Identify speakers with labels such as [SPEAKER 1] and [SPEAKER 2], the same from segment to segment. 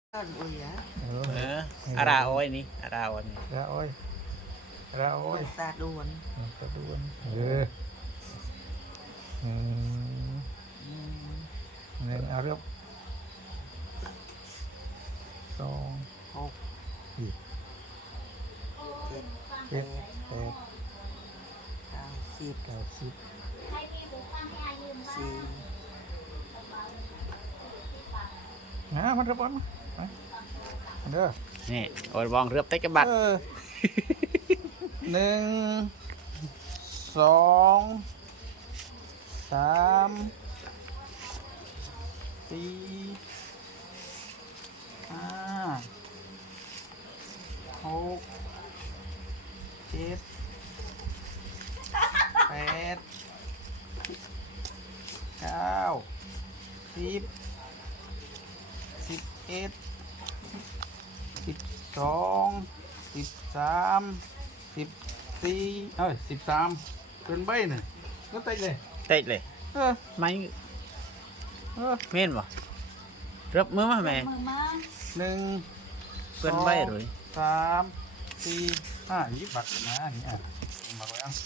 [SPEAKER 1] Ara oi ni, ara oi ni.
[SPEAKER 2] Ra ôi. Ra ôi.
[SPEAKER 3] Xa đuồn.
[SPEAKER 2] Xa đuồn. Ừ. Nên áo rớp. Xong.
[SPEAKER 3] Hộp.
[SPEAKER 2] Gì? Chết. Chết.
[SPEAKER 3] Cao xịp.
[SPEAKER 2] Cao xịp.
[SPEAKER 3] Xì.
[SPEAKER 2] Nè,มันรบอนเด้อ
[SPEAKER 1] นี่โอ้ยบองเรือบเต็กกระบัด
[SPEAKER 2] หนึ่งสองสามสี่ห้าหกเจ็ดแปดเก้าสิบ11 12 13 14เอ้ย13เป็นใบเนี่ยก็เต็มเลย
[SPEAKER 1] เต็กเลย ไม่ เม่นบ่เรือบมือมาแม่
[SPEAKER 2] หนึ่ง
[SPEAKER 1] เปิ้นใบเลย
[SPEAKER 2] 3 4 5ยี่บักนะนี่อ่ะมาไว้อ่ะ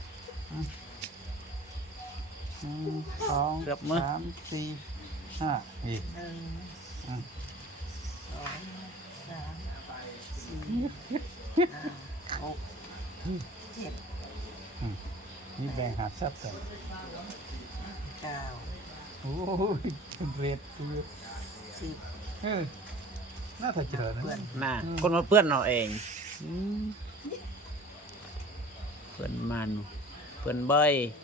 [SPEAKER 2] 1 2 3 4 5นี่
[SPEAKER 3] 1 2 3 4 5 6 7
[SPEAKER 2] นี่แบ่งหาซับกัน
[SPEAKER 3] 9
[SPEAKER 2] โอ้ยเป็นเรทตัว
[SPEAKER 3] 10
[SPEAKER 2] น่าจะเจอนะ
[SPEAKER 1] น่ะคนมาเปื้อนเราเองเปื้อนมันเปื้อนใบ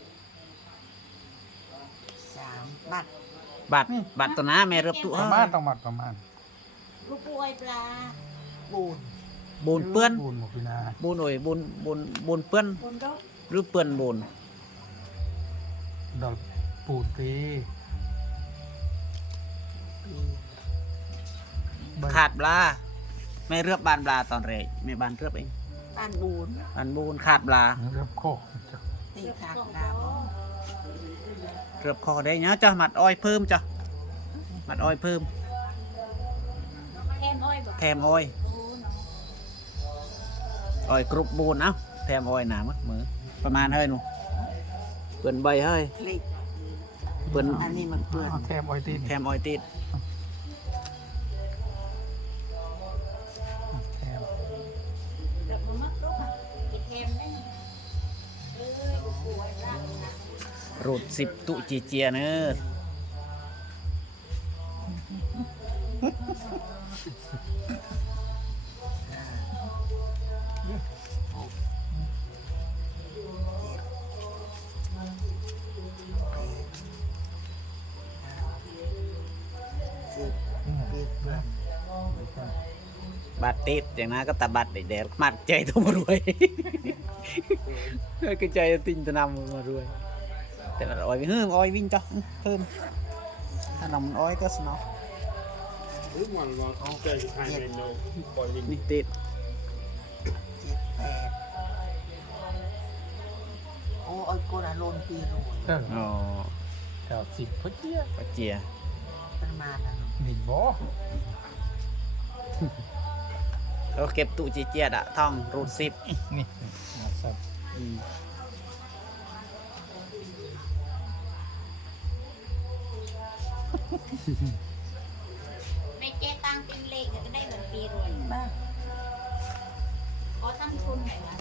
[SPEAKER 3] 3 บัตร
[SPEAKER 1] บัตรตัวน้าแม่เรือบตัว
[SPEAKER 2] ประมาณต้องมัดประมาณ
[SPEAKER 4] ลูกปวยปลา
[SPEAKER 3] บูน
[SPEAKER 1] บูนเปื้อน
[SPEAKER 2] บูนหมดพี่นา
[SPEAKER 1] บูนโอ้ยบูนเปื้อน
[SPEAKER 4] บนรถ
[SPEAKER 1] หรือเปื้อนบูน
[SPEAKER 2] ดอกปูนตี
[SPEAKER 3] ปี
[SPEAKER 1] ขาดปลาแม่เรือบบานปลาตอนแรกแม่บานเรือบเอง
[SPEAKER 3] บ้านบูน
[SPEAKER 1] บานบูนขาดปลา
[SPEAKER 2] เรียบโคก
[SPEAKER 3] ตีขากดาว
[SPEAKER 1] เรือบคอได้เนาะจ้ะมัดอ้อยเพิ่มจ้ะมัดอ้อยเพิ่ม
[SPEAKER 4] แอมอ้อยบอก
[SPEAKER 1] แถมอ้อย
[SPEAKER 4] โอ้เนาะ
[SPEAKER 1] อ้อยกรุบบูนเอ้าแถมอ้อยหนามั้งมือประมาณเฮ้ยหนูเปื่อนใบเฮ้ย
[SPEAKER 3] คลิก
[SPEAKER 1] เปื่อน
[SPEAKER 3] อันนี้มันเปื่อน
[SPEAKER 2] แทมออยตีน
[SPEAKER 1] แถมอ้อยติด
[SPEAKER 2] แทม
[SPEAKER 4] เดี๋ยวมามัดรถอ่ะกินแฮมได้นะลูกปวยปลานะ
[SPEAKER 1] รูด10ตุจีเจียเนอะ บัตรติดอย่างนั้นก็ตาบัตรเด็กๆมัดใจตัวมารวย ก็ใจติงจะนำมารวยแต่มันอ้อยเฮ้ยอ้อยวิ่งจ้ะเพิ่มถ้านำอ้อยก็สนอนี่ติด
[SPEAKER 3] 7 8โอ้ยโกนาโลนปีโรน
[SPEAKER 1] อ๋อ
[SPEAKER 2] แถวสิบพเจีย
[SPEAKER 1] ปัจเจีย
[SPEAKER 3] ประมาณนั้น
[SPEAKER 2] ดินบ่
[SPEAKER 1] เราเก็บตุจีเจียดะท่องรูด10
[SPEAKER 2] นี่มาสับ
[SPEAKER 4] ไม่แก้ตังติงเล็กก็ได้เหมือนปีรวย
[SPEAKER 3] บ้า
[SPEAKER 4] ขอตั้งทุนหน่อยนะ